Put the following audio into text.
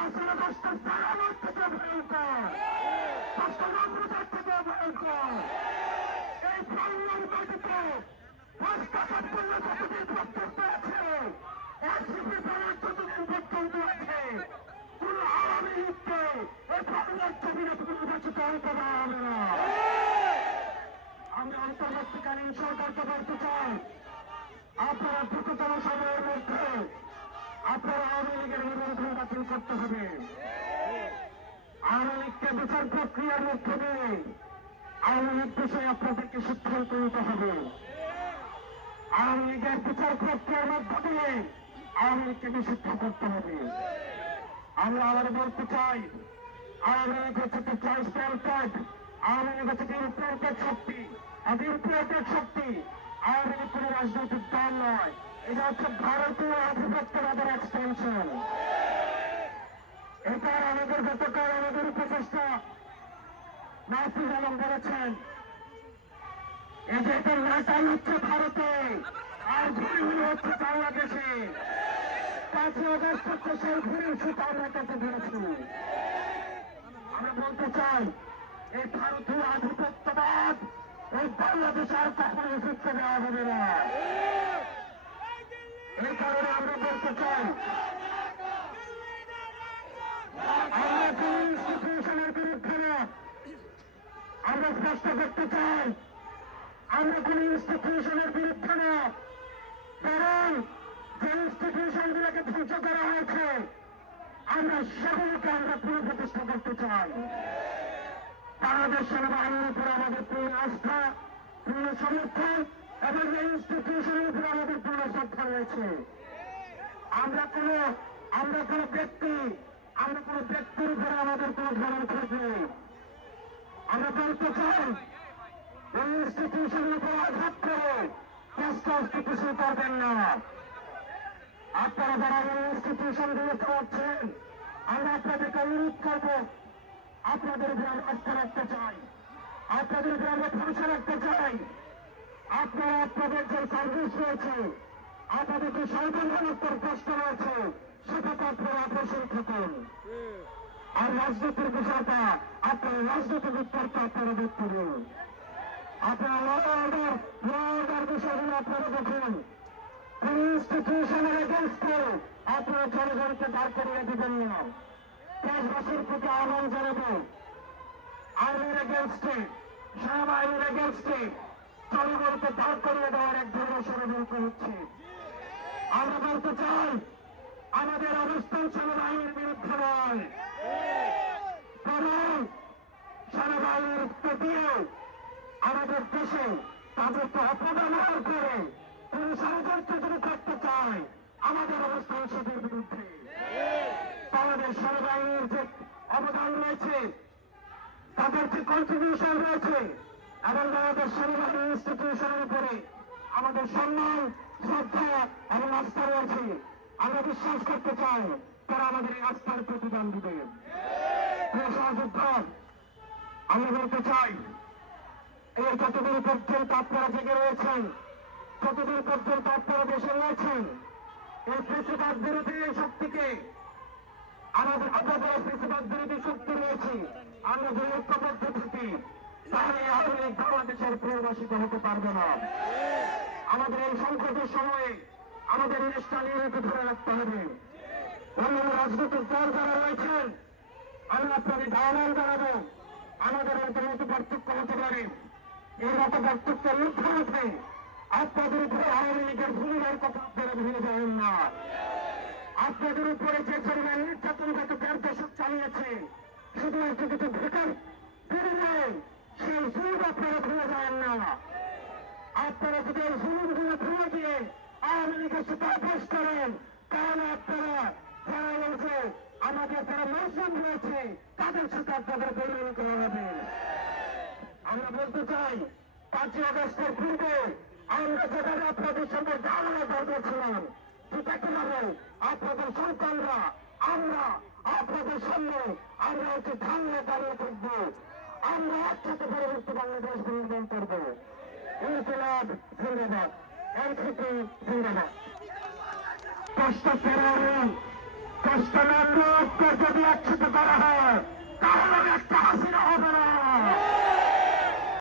আসলে দশটা সারানোর থেকে ভয়ঙ্কর। দশটা নম্বরের থেকে ভয়ঙ্কর। এই বাংলার মাটিতে রাস্তাঘাট করলে যতদিন পর্যন্ত আছে এনসিপি দলের যতদিন পর্যন্ত আছে? আওয়ামী লীগকে এই বাংলার জমিনে পুনর্বাচিত হতে হবে না। আমি অন্তর্বর্তীকালীন সরকারকে বলতে চাই, আপনারা দ্রুততম সময়ের মধ্যে আপনারা আওয়ামী বাতিল করতে হবে। আওয়ামী লীগকে বিচার প্রক্রিয়ার মধ্যে দিয়ে আওয়ামী লীগ বিষয়ে আপনাদেরকে সিদ্ধান্ত নিতে হবে। আওয়ামী লীগের বিচার প্রক্রিয়ার মধ্য দিয়ে আওয়ামী লীগকে নিষিদ্ধ করতে হবে। আমরা আবার বলতে চাই, আওয়ামী লীগ হচ্ছে একটি কার্ড আওয়ামী লীগ হচ্ছে ইমপ্লান্টেড শক্তি। আর ইমপ্লান্টেড শক্তি। আওয়ামী লীগ কোনো রাজনৈতিক দল নয়। এটা হচ্ছে ভারতীয় আধিপত্যবাদের এক্সটেনশন এটা আমাদের গতকাল আমাদের উপদেষ্টা নাসির আলম বলেছেন এই যে এটার হচ্ছে ভারতে, আর ঘুরিগুলো হচ্ছে বাংলাদেশে। পাঁচই অগস্ট হচ্ছে সেই ঘুরির সুতা আমরা কাছে ধরেছি। আমরা বলতে চাই, এই ভারতীয় আধিপত্যবাদ, এই বাংলাদেশে আর কখনো ফিরতে দেওয়া হবে না। এই কারণে আমরা বলতে চাই আমরা কোন ইনস্টিটিউশনের বিরুদ্ধে না আমরা স্পষ্ট করতে চাই আমরা কোন ইনস্টিটিউশনের বিরুদ্ধে না কারণ যে ইনস্টিটিউশন গুলোকে ধ্বংস করা হয়েছে, আমরা সেগুলোকে আমরা পুনঃপ্রতিষ্ঠা করতে চাই। বাংলাদেশ সেনাবাহিনীর উপর আমাদের পূর্ণ আস্থা, পূর্ণ সমর্থন এবং এই ইনস্টিটিউশনের উপর আমাদের পূর্ণ শ্রদ্ধা রয়েছে। আমরা কোন আমরা কোন ব্যক্তি, আমরা কোন ব্যক্তির উপরে আমাদের কোন ধরনের খোঁজ নেই। আমরা বলতে চাই এই ইনস্টিটিউশনের উপর না। আপনারা যারা ইনস্টিটিউশনগুলো চালাচ্ছেন আমরা আপনাদেরকে অনুরোধ করব, আপনাদের উপরে আমরা রাখতে চাই, আপনাদের উপরে আমরা ভরসা রাখতে চাই। আপনারা আপনাদের যে সার্ভিস রয়েছে, আপনাদের যে সংবিধানোত্তর প্রশ্ন রয়েছে সেটাতে আপনারা অগ্রসর থাকুন আর রাজনীতির বিষয়টা আপনার রাজনৈতিক উত্তরটা আপনারা দেখতে দিন আপনারা অর্ডার অর্ডার বিষয়গুলো আপনারা দেখুন। কোন ইনস্টিটিউশনের এগেনস্টে আপনারা জনগণকে দাঁড় করিয়ে দিবেন না। দেশবাসীর প্রতি আহ্বান জানাব। আর্মির এগেনস্টে সেনাবাহিনীর এগেনস্টে জনগণকে দাঁড় করিয়ে দেওয়ার এক ধরনের ষড়যন্ত্র হচ্ছে। আমরা বলতে চাই আমাদের অবস্থান সেনাবাহিনীর বিরুদ্ধে নয় বরং সেনাবাহিনীর দিয়ে আমাদের দেশে তাদেরকে অপব্যবহার করে কোন ষড়যন্ত্র যদি করতে চায়, আমাদের অবস্থান সেদের বিরুদ্ধে। বাংলাদেশ সেনাবাহিনীর যে অবদান রয়েছে, তাদের যে কন্ট্রিবিউশন রয়েছে, এবং বাংলাদেশ সেনাবাহিনী ইনস্টিটিউশনের উপরে আমাদের সম্মান, শ্রদ্ধা এবং আস্থা রয়েছে। আমরা বিশ্বাস করতে চাই তারা আমাদের এই আস্থার প্রতিদান দিবে। আমরা বলতে চাই, এই যতদিন পর্যন্ত আপনারা জেগে রয়েছেন যতদিন পর্যন্ত আপনারা দেশে রয়েছেন, এই কৃষিবাদ বিরোধী এই শক্তিকে আমাদের আপনাদের কৃষিবাদ বিরোধী শক্তি রয়েছে, আমরা যদি ঐক্যবদ্ধ থাকি, তাহলে আধুনিক বাংলাদেশের পুনর্বাসিত হতে পারবে না। আমাদের এই সংকটের সময়ে আমাদের দেশটা নিয়মিত ধরে রাখতে হবে। অন্যান্য রাজনৈতিক দল যারা রয়েছেন আমি আপনাদের আহ্বান জানাব, আমাদের মতো পার্থক্য হতে পারে। এই মতো পার্থক্যের মধ্যে মধ্যে আপনাদের উপরে আওয়ামী লীগের ভূমিকার কথা আপনারা ভুলে যাবেন না। আপনাদের উপরে যে পরিমাণ নির্যাতন গত দেড় দশক চালিয়েছে, শুধুমাত্র কিছু ভোটার বিনিময়ে সেই জুলুম আপনারা ভুলে যাবেন না আপনারা যদি এই জুলুমগুলো ভুলে দিয়ে সাথে আপোষ করেন তাহলে আপনারা যারা মুসলিম রয়েছে তাদের সাথে আপনাদের পরিমাণ করা হবে আমরা বলতে চাই পাঁচই আগস্টের পূর্বে আমরা যেখানে আপনাদের সঙ্গে জানানো দরকার ছিলাম ঠিক একইভাবে আপনাদের সন্তানরা আমরা আপনাদের সামনে আমরা হচ্ছে ধান্যে দাঁড়িয়ে থাকব আমরা একসাথে পরবর্তী বাংলাদেশ নির্মাণ করব এনসিপি কষ্ট ফেরাবেন কষ্ট নামক যদি একসাথে করা হয় তাহলে একটা হাসিনা হবে না।